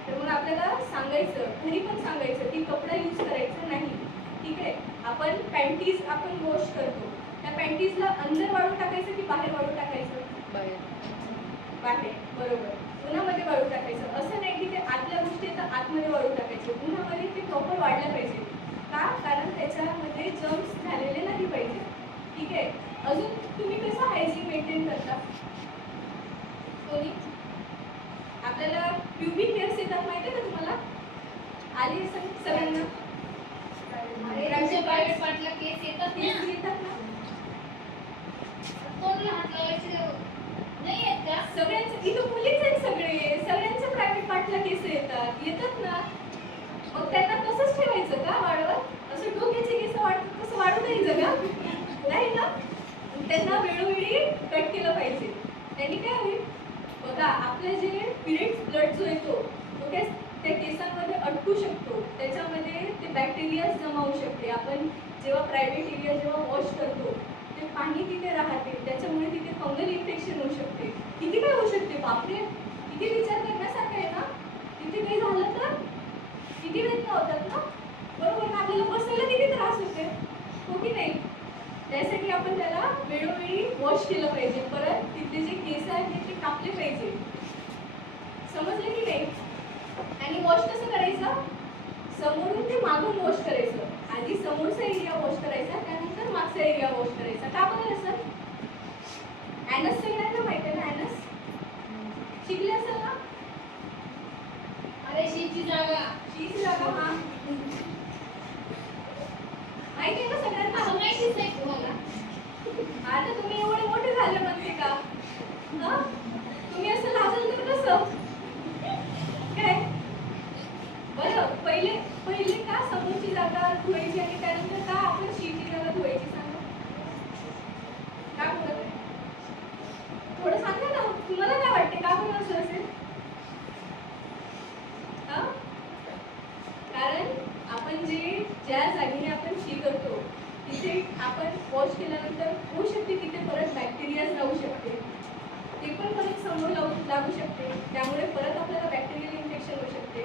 तर मग आपल्याला सांगायचं, घरी पण सांगायचं की कपडा यूज करायचा नाही. ठीक आहे? आपण पॅन्टीज आपण वॉश करतो, त्या पॅन्टीजला अंदर वाळू टाकायचं की बाहेर वाळू टाकायचं? बाहेर, बरोबर. उन्हामध्ये वाळू टाकायचं. असं नाही की ते आतल्या गोष्टी तर आतमध्ये वाळू टाकायचं. उन्हामध्ये ते प्रॉपर वाढलं पाहिजे. का? कारण त्याच्यामध्ये जर्म्स झालेले नाही पाहिजे. ठीक आहे. अजून तुम्ही कसं हायजीन मेंटेन करता? कोणी? आपल्याला प्युबिक हेअर्स येतात माहिती आहे का तुम्हाला? आली असेल सगळ्यांना? तुमच्या प्रायव्हेट पार्टला केस येतात केस ना, येतात ना? तोंडला हात लावायचे नाही येत का? सगळ्यांचं इथं मुलीच आहेत सगळ्यांच्या प्रायव्हेट पार्टला केस येतात ना. मग त्यांना तसंच ठेवायचं का वाढवत? असं डोक्याचे केस वाढतात तसं वाढू द्यायचं का? नाही ना. त्यांना वेळोवेळी कट केलं पाहिजे. त्यांनी काय होईल बघा, आपले जे पिरियड्स ब्लड जो येतो तो त्या केसांमध्ये अटकू शकतो. त्याच्यामध्ये ते बॅक्टेरिया जमा होऊ शकते. आपण जेव्हा प्रायव्हेट एरिया जेव्हा वॉश करतो ते पाणी तिथे राहते, त्याच्यामुळे तिथे फंगल इन्फेक्शन होऊ शकते. किती काय होऊ शकते बापरे, किती विचार करण्यासारखं आहे ना. तिथे काही झालं तर किती वेदना होतात ना, बरोबर ना. आपल्याला बसायला किती त्रास होते, हो की नाही. त्यासाठी आपण त्याला वेळोवेळी वॉश केलं पाहिजे. परत तिथले जे केस आहेत ते कापले पाहिजे. समजले की नाही. आणि वॉश कसं करायचं? समोरून ते मागून वॉश करायचं. आधी समोरचा एरिया वॉश करायचा, त्यानंतर मागचा एरिया वॉश करायचा. का बरं असं? ॲनस सगळ्यांना माहिती आहे ना. ॲनस शिकले असेल ना. अरे शीची जागा हा माहिती आहे ना सगळ्यांना. असं माहितीच नाही तुम्हाला. आता तुम्ही एवढे मोठे झाले म्हणते का? हा, तुम्ही असं लाजल तर कसं काय? बरं, पहिले का समोरची जागा धुवायची आणि त्यानंतर का आपण शीची जागा धुवायची सांगा? का बरं? थोडं सांगा ना, तुम्हाला काय वाटते का बरं असं असेल? हा, कारण आपण ज्या जागेने आपण शी करतो तिथे आपण वॉश केल्यानंतर होऊ शकते तिथे परत बॅक्टेरिया राहू शकते. ते पण परत समोर लागू शकते. त्यामुळे परत आपल्याला बॅक्टेरियल इन्फेक्शन होऊ शकते,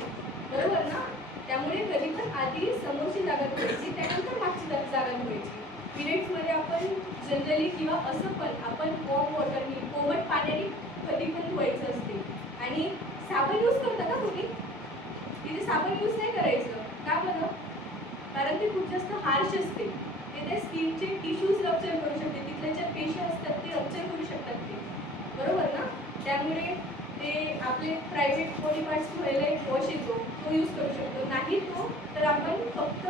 बरोबर ना. त्यामुळे कधी पण आधी समोरची जागा धुवायची, त्यानंतर मागची जागा धुवायची. पिरियड्समध्ये आपण जनरली किंवा असं पण आपण वॉर्म वॉटरनी कोमट पाण्याने कधी पण धुवायचं असते. आणि साबण यूज करता का तुम्ही? तिथे साबण यूज नाही करायचं. का बरं? कारण ते खूप जास्त हार्श असते. ते त्या स्किनचे टिश्यूज रप्चर करू शकते. तिथल्या ज्या पेशी असतात ते रप्चर करू शकतात ते, बरोबर ना. त्यामुळे ते आपले प्रायव्हेट बॉडी पार्ट्स धुवायला एक वॉश येतो, तो यूज करू शकतो. नाही तो तर आपण फक्त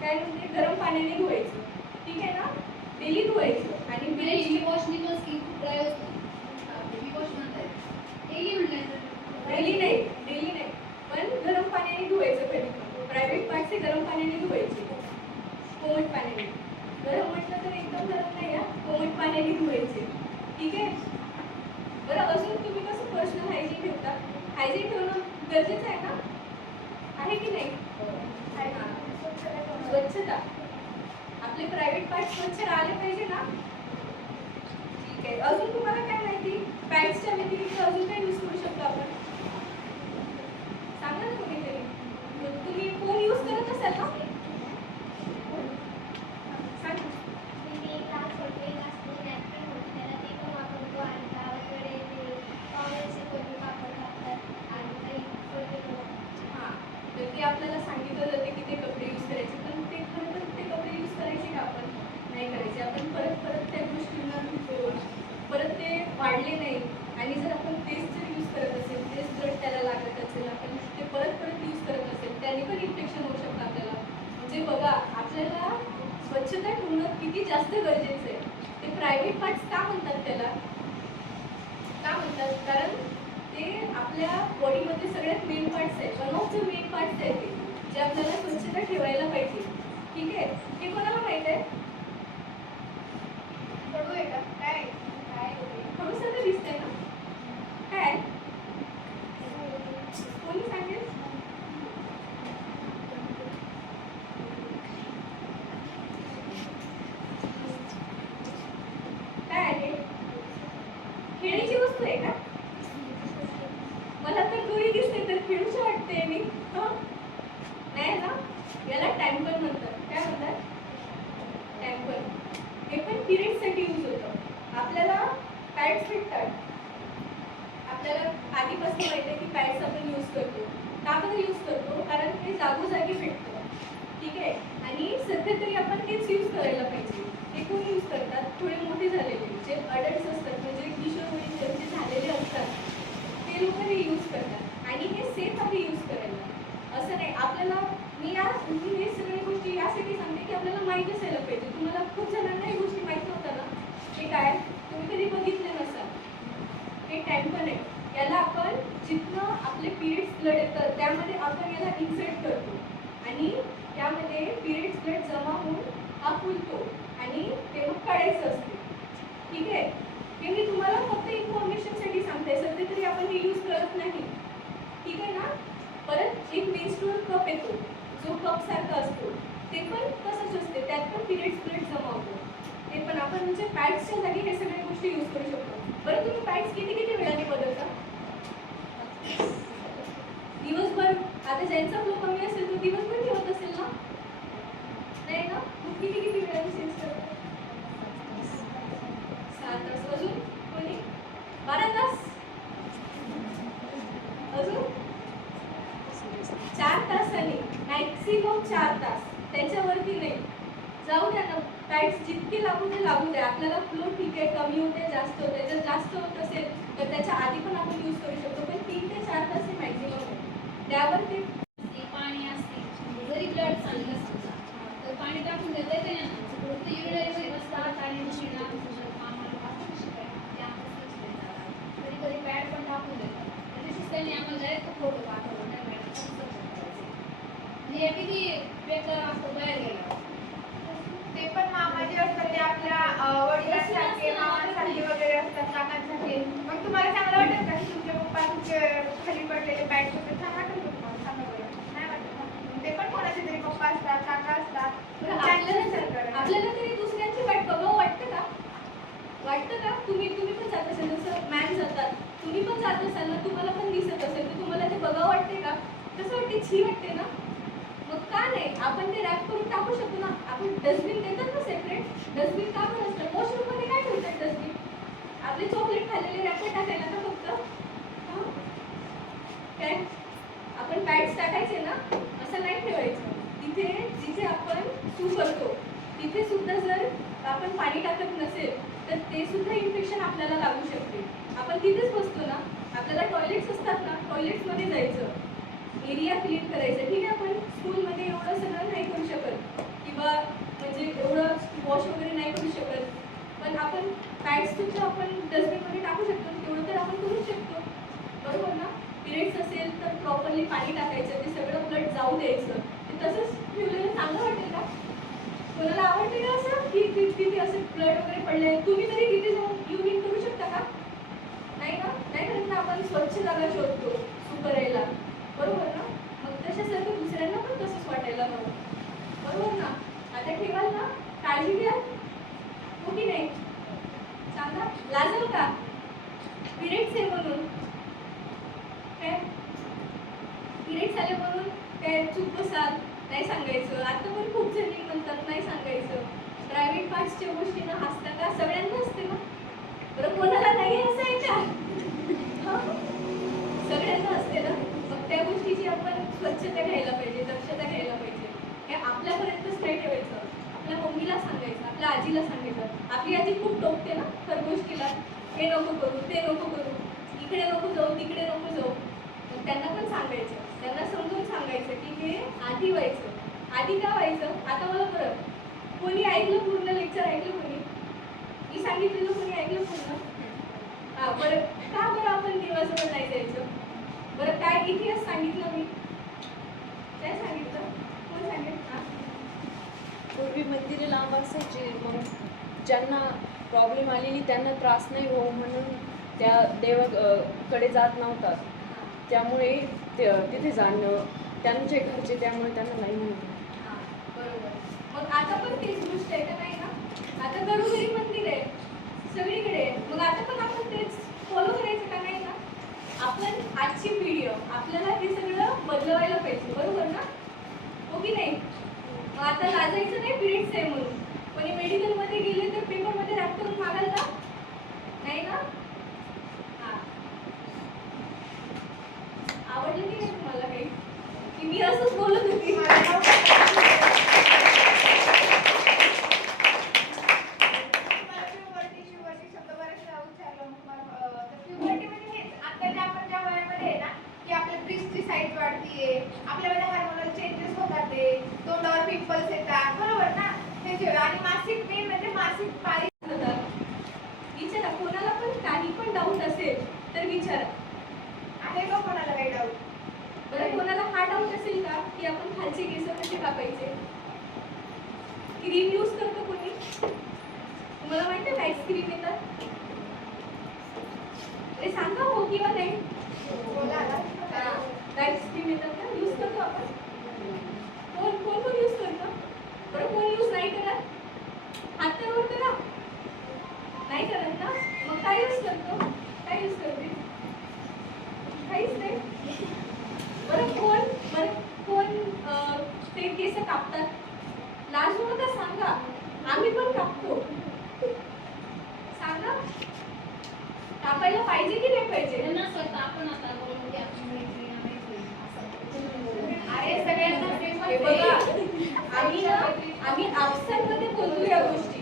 काय म्हणते गरम पाण्याने धुवायचं, ठीक आहे ना. डेली धुवायचं. आणि डेली वॉशनी पण स्किन खूप ड्राय होते. बेबी वॉश म्हणताय डेली डेली नाही पण गरम पाण्याने धुवायचं. कधी पण प्रायव्हेट पार्टचे गरम पाण्याने धुवायचे, कोमट पाण्याने. गरम म्हटलं तर एकदम गरम नाही, कोमट पाण्याने धुवायचे, ठीक आहे. बरं, अजून तुम्ही कसं पर्सनल हायजीन ठेवता? हायजीन ठेवणं गरजेचं आहे ना, आहे की नाही. स्वच्छता, आपले प्रायव्हेट पार्ट स्वच्छ राहिले पाहिजे ना. ठीक आहे. अजून तुम्हाला काय माहिती? पॅड्सच्या व्यतिरिक्त अजून काय यूज करू शकतो आपण? सांगा ना कोणीतरी. तुम्ही फोन यूज करत असाल ना? सांगा. मी क्लास होते जास्त नॅपकिन होते त्याला ते पण वापरतो. आणि गावाकडे ते टॉवेलचे कोणी वापरतात आणि काही हां, तर ते आपल्याला सांगितलं जाते की ते कपडे यूज करायचे. पण ते खरं ते कपडे यूज करायचे का आपण? नाही करायचे. आपण परत त्या गोष्टींना धुतो, परत ते वाढले नाही. आणि जर आपण तेच जर यूज करत असेल, तेच ब्लड त्याला लागत असेल, आपण ते परत यूज करत असेल, त्याने पण इन्फेक्शन होऊ शकतं आपल्याला. म्हणजे बघा, आपल्याला स्वच्छता ठेवणं किती जास्त गरजेचं आहे. ते प्रायव्हेट पार्ट्स का म्हणतात त्याला? का म्हणतात? कारण ते आपल्या बॉडीमध्ये सगळ्यात मेन पार्ट्स आहेत. One of the main parts आहेत ते, जे आपल्याला स्वच्छता ठेवायला पाहिजे, ठीक आहे. हे कोणाला माहित आहे? बघूया का काय थोडंसं तर दिसतंय ना. काय कोणी सांगेल? काय आहे? खेळीची वस्तू आहे का? मला तर दोरी दिसते तर खेळूशी वाटते मी. नाही ना. याला टॅम्पर म्हणतात. काय म्हणतात? टॅम्पर. हे पण पिरियडसाठी यूज होतं. आपल्याला पॅड्स भेटतात. आपल्याला आधीपासून माहिती आहे की पॅड्स आपण यूज करतो. का बरं यूज करतो? कारण ते जागोजागी भेटतं, ठीक आहे. आणि सध्या तरी आपण तेच यूज करायला पाहिजे. ते कोण यूज करतात? थोडे मोठे झालेले जे अडल्ट्स असतात म्हणजे किशोरवयीन ज्यांचे झालेले असतात ते लोक हे यूज करतात आणि हे सेफ आहे यूज करायला. असं नाही आपल्याला मी हे सगळ्या गोष्टी यासाठी सांगते की आपल्याला माहीत असायला पाहिजे. तुम्हाला खूप जणांना ही गोष्टी माहीत नव्हत्या ना, हे काय तुम्ही कधी बघितले नसाल. हे टॅम्पन आहे, याला आपण जिथनं आपले पिरियड्स ब्लड येतात त्यामध्ये आपण याला इन्सर्ट करतो आणि त्यामध्ये पिरियड्स ब्लड जमा होऊन हा फुलतो आणि ते मग काढायचं असते. ठीक आहे, हे मी तुम्हाला फक्त इन्फॉर्मेशनसाठी सांगते. सध्या तरी आपण हे यूज करत नाही. ठीक आहे ना. परत एक मेन्स्ट्रुअल कप येतो जो कप सारखा असतो, ते पण तसंच असते, त्यात पण पिरियड्स ब्लड जमा होतो. ते पण आपण म्हणजे पॅड्सच्या जागी हे सगळ्या गोष्टी यूज करू शकतो. बरं तुम्ही पॅड्स किती किती वेळाने बदलता? दिवसभर. आता ज्यांचा फ्लो कमी असेल तो दिवसभर ठेवत असेल ना, नाही ना, मग किती किती वेळाने चेंज करता? 7 तास. अजून कोणी 12 तास? अजून 4 तासांनी, मॅक्सिमम 4 तास, त्याच्यावरती नाही. जाऊ द्या ना, पॅड्स जितके लागू ते लागू द्या. आपल्याला फ्लो ठीक आहे, कमी होते जास्त होते, जर जास्त होत असेल तर त्याच्या आधी पण आपण यूज करू शकतो, पण 3 ते 4 तास हे मॅक्सिमम आहे. त्यावर ते पाणी असते, जरी ब्लड चाललं समजा तर पाणी टाकून देता येते ना. फक्त युरिन बसतात आणि मशीनला कधी कधी पॅड पण टाकून देतात. त्याच्याशीच त्यांनी आम्हाला डायरेक्ट फोटो पाठवला नाही मॅडम कसं करायचं. म्हणजे किती बेकार असतं बाहेर गेल्यावर. ते पण मामा जे असतात ते आपल्या वडिलांसारखे मामांसारखे वगैरे असतात, काकांसारखे. मग तुम्हाला चांगलं वाटत का की तुमचे पप्पा तुमचे खाली पडलेले पॅड वगैरे छान वाटत का तुम्हाला? सांगा बरं. नाही वाटत ना. ते पण कोणाचे तरी पप्पा असतात, काका असतात. आपल्याला तरी दुसऱ्यांची वाट बघावं वाटतं का? वाटतं का? तुम्ही पण जात असाल, जसं मॅम जातात, तुम्ही पण जात असाल ना, तुम्हाला पण दिसत असेल तर तुम्हाला ते बघावं वाटते का? कसं वाटते? छी वाटते ना. मग का नाही आपण ते रॅप करून टाकू शकतो ना. आपण डस्टबिन देतात ना सेपरेट, डस्टबिन का पण असतं. वॉशरूममध्ये काय ठेवतात डस्टबिन? आपले चॉकलेट खाल्लेले रॅपर टाकायला का फक्त? काय आपण पॅड्स टाकायचे ना, असं नाही ठेवायचं. तिथे जिथे आपण सू करतो तिथे सुद्धा जर आपण पाणी टाकत नसेल तर ते सुद्धा इन्फेक्शन आपल्याला लागू शकते. आपण तिथेच बसतो ना, आपल्याला टॉयलेट्स असतात ना, टॉयलेट्समध्ये जायचं, एरिया क्लीन करायचं. ठीक आहे, आपण स्कूलमध्ये एवढं सगळं नाही करू शकत किंवा म्हणजे एवढं वॉश वगैरे नाही करू शकत, पण आपण पॅड्स सुद्धा आपण डस्टबिनमध्ये टाकू शकतो. तेवढं तर आपण करू शकतो, बरोबर ना. पिरियड्स असेल तर प्रॉपरली पाणी टाकायचं, ते सगळं ब्लड जाऊ द्यायचं. ते तसंच ठेवलेलं चांगलं वाटेल का? कोणाला आवडते का असं की तिथे असे ब्लड वगैरे पडले? तुम्ही तरी तिथे जाऊन युरिन करू शकता का? नाही ना. नाही करत ना. आपण स्वच्छ जागा शोधतो सू करायला, बरोबर ना. मग तशासारखं दुसऱ्यांना पण तसंच वाटायला हवं, बरोबर ना. आता ठेवाल ना, काळजी घ्या, हो की नाही? सांगा, लाजाल का? पिरियड्स आहे म्हणून काय? पिरियड्स आले म्हणून काय चूक बसाल नाही सांगायचं. आता पण खूप जणी म्हणतात नाही सांगायचं. प्रायव्हेट पार्ट्सच्या गोष्टींना हसता का? सगळ्यांना असते ना. बरं कोणाला नाही असं आहे का? सगळ्यांना असते ना. मग त्या गोष्टीची आपण स्वच्छता घ्यायला पाहिजे, दक्षता घ्यायला पाहिजे. हे आपल्यापर्यंतच नाही ठेवायचं. आपल्या मम्मीला सांगायचं, आपल्या आजीला सांगायचं. आपली आजी खूप टोकते ना हर गोष्टीला, हे नको करू, ते नको करू, इकडे नको जाऊ, तिकडे नको जाऊ. मग त्यांना पण सांगायचं, त्यांना समजून सांगायचं की हे आधी व्हायचं. आधी का व्हायचं? आता मला बरं कोणी ऐकलं पूर्ण लेक्चर? ऐकलं कोणी? मी सांगितलेलं कोणी ऐकलं पूर्ण? हां, बरं का बरं आपण देवाजवळ नाही जायचं? बरं काय इतिहास सांगितलं मी? काय सांगितलं? कोण सांगितलं? पूर्वी मंदिरे लांब असायची, मग ज्यांना प्रॉब्लेम आलेली त्यांना त्रास नाही हो म्हणून त्या देवाकडे जात नव्हतात. त्यामुळे तिथे जाणं त्यांचे घरचे, त्यामुळे त्यांना नाही म्हणते. हां, बरोबर. मग आता पण तेच गोष्ट आहे का नाही ना? आता घरोघरी मंदिर आहे, सगळीकडे आहे. मग आता पण आपण तेच फॉलो करायचं का नाही ना? आपण आजची पिढी आपल्याला हे सगळं बदलवायला पाहिजे, बरोबर ना. हो की नाही? मग आता लाजायचं नाही पिरियड्स आहे म्हणून. कोणी मेडिकलमध्ये गेले तर पेपरमध्ये रॅप करून मागाल का? नाही ना. हां, आवडलं की नाही तुम्हाला काही? की मी असंच बोलत होती? मला आणि मासिक पेन म्हणजे मासिक पाळी. विचारा, कोणाला पण काही पण डाऊट असेल तर विचारा. आहे का कोणाला काही डाऊट? बरं, कोणाला हा डाऊट असेल का की आपण खालचे केस कसे कापायचे? क्रीम यूज करतो कोणी? तुम्हाला माहिती आहे वॅक्स क्रीम येतात? अरे सांगा हो किंवा नाही. बोला ना. वॅक्स क्रीम येतात ना, यूज करतो आपण. कोण कोण कोण यूज करतो? बरं, कोण यूज नाही करत? हात तर वर करा. नाही करत ना? मग काय यूज करतो? काय यूज करते? काहीच नाही. बरं कोण ते केस कापतात? लाजू नका, सांगा. आम्ही पण कापतो. सांगा, कापायला पाहिजे की नाही पाहिजे? त्यांना स्वतः आपण आता बोलू की आपली मैत्रीण आम्ही मैत्रीण असं. अरे सगळ्यांना प्रेम हे बघा, आम्ही आपसांमध्ये बोलतो या गोष्टी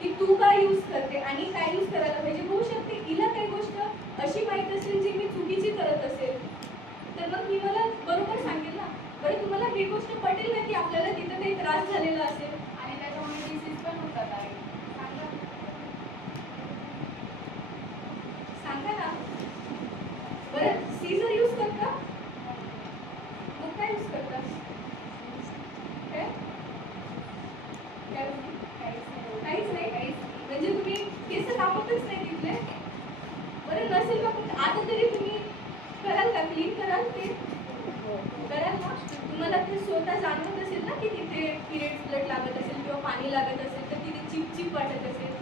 की तू काय यूज करते आणि काय यूज करायला पाहिजे. होऊ शकते हिला काही गोष्ट अशी माहित असेल जी मी चुकीची करत असेल, तर मग मी मला बरोबर सांगेल ना. बरं, तुम्हाला ही गोष्ट पटेल ना की आपल्याला तिथं काही त्रास झालेला असेल आणि त्याच्यामुळे डिसीज पण होतात आहे. सांगा. सांगा ना. बरं, सीझर यूज करता? मग काय यूज करता? काय? काहीच नाही. म्हणजे तुम्ही केस कापतच नाही तिथले? बरं, नसेल मग आता तरी तुम्ही कराल का? क्लीन कराल ते? कराल ना? तुम्हाला ते स्वतः जाणवत असेल ना की तिथे पिरियड ब्लड लागत असेल किंवा पाणी लागत असेल तर तिथे चिपचिप वाटत असेल,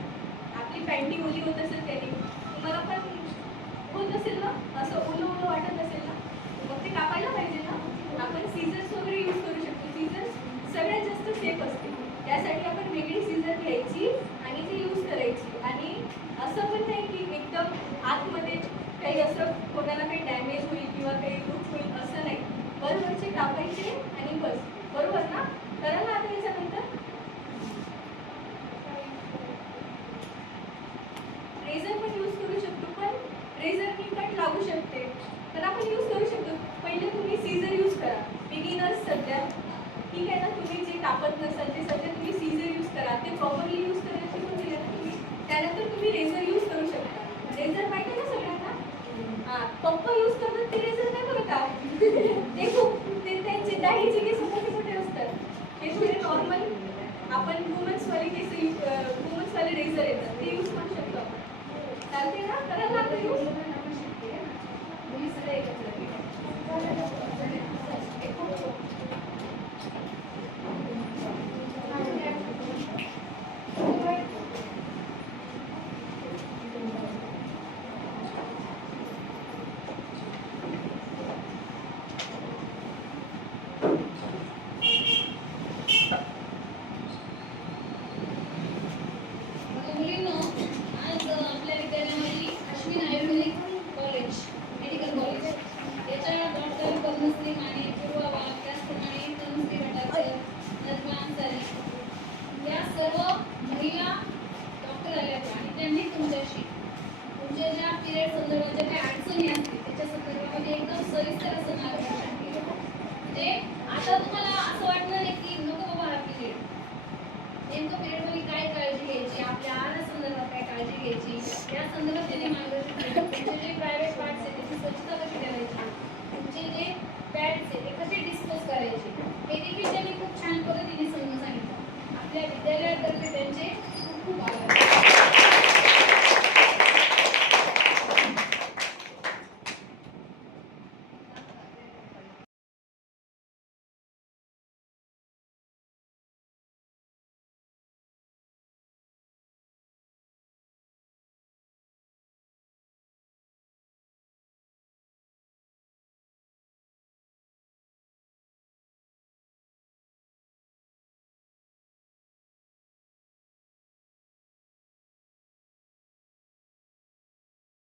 आपली पॅन्टी ओली होत असेल त्याने, तुम्हाला पण होत असेल ना, असं ओलं ओलं वाटत असेल ना, मग ते कापायला पाहिजे ना. आपण सीझर्स वगैरे यूज करू शकतो. सीझर्स सगळ्यात जास्त सेफ असते. त्यासाठी आपण वेगळी सीझर घ्यायची आणि ती यूज करायची. आणि असं पण नाही की एकदम आतमध्ये काही असं कोणाला काही डॅमेज होईल किंवा काही दुःख होईल असं नाही. बरोबरचे कापायचे आणि बस. बरोबर ना? करा ना आता याच्यानंतर. रेझर पण यूज करू शकतो, पण रेझरनी कट लागू शकते, तर आपण यूज करू शकतो. पहिले तुम्ही सीझर यूज करा. बिगिनर्स सध्या ठीक आहे ना, तुम्ही जे कापत नसाल ते सध्या तुम्ही सीझर यूज करा. ते प्रॉपरली यूज करायला शिकून दिले ना तुम्ही, त्यानंतर तुम्ही रेझर यूज करू शकता. रेझर माहिती आहे ना सगळ्यांना? हां, पप्पा यूज करतात ते रेझर नाही बरं का. ते खूप ते त्यांचे दाढीचे केस मोठे मोठे असतात. हे थोडे नॉर्मल आपण वुमन्सवाले रेझर येतात ते यूज करू शकतो आपण. चालते ना? करायला लागतं यूज. तुम्ही सगळे एकत्र मुलींनो, आज आपल्या विद्यालयामध्ये अश्विन आयुर्वेदिक कॉलेज, मेडिकल कॉलेज याच्या डॉक्टर पद्मश्री माने, पूर्वा वाघ, त्याचप्रमाणे तनुश्री भटाकर, नजमा अन्सारी या सर्व महिला डॉक्टर आल्या होत्या आणि त्यांनी तुमच्याशी तुमच्या ज्या पिरियड संदर्भाच्या काही अडचणी असतील त्याच्या संदर्भामध्ये एकदम सविस्तर असं मार्गदर्शन केलं. म्हणजे आता तुम्हाला असं वाटणार नाही की नको बाबा हा पिरियड, नेमकं पिरियडमध्ये काय काळजी घ्यायची, आपल्या आहारासंदर्भात काय काळजी घ्यायची, या संदर्भात त्यांनी मार्गदर्शन केलं. तुमचे जे प्रायव्हेट पार्ट्स आहेत त्याची स्वच्छता कशी करायची, तुमचे जे पॅड्स आहेत ते कसे डिस्पोज करायचे, हे देखील त्यांनी खूप छान पद्धतीने समजून सांगितलं. आपल्या विद्यालयातर्फे त्यांचे खूप खूप आभार.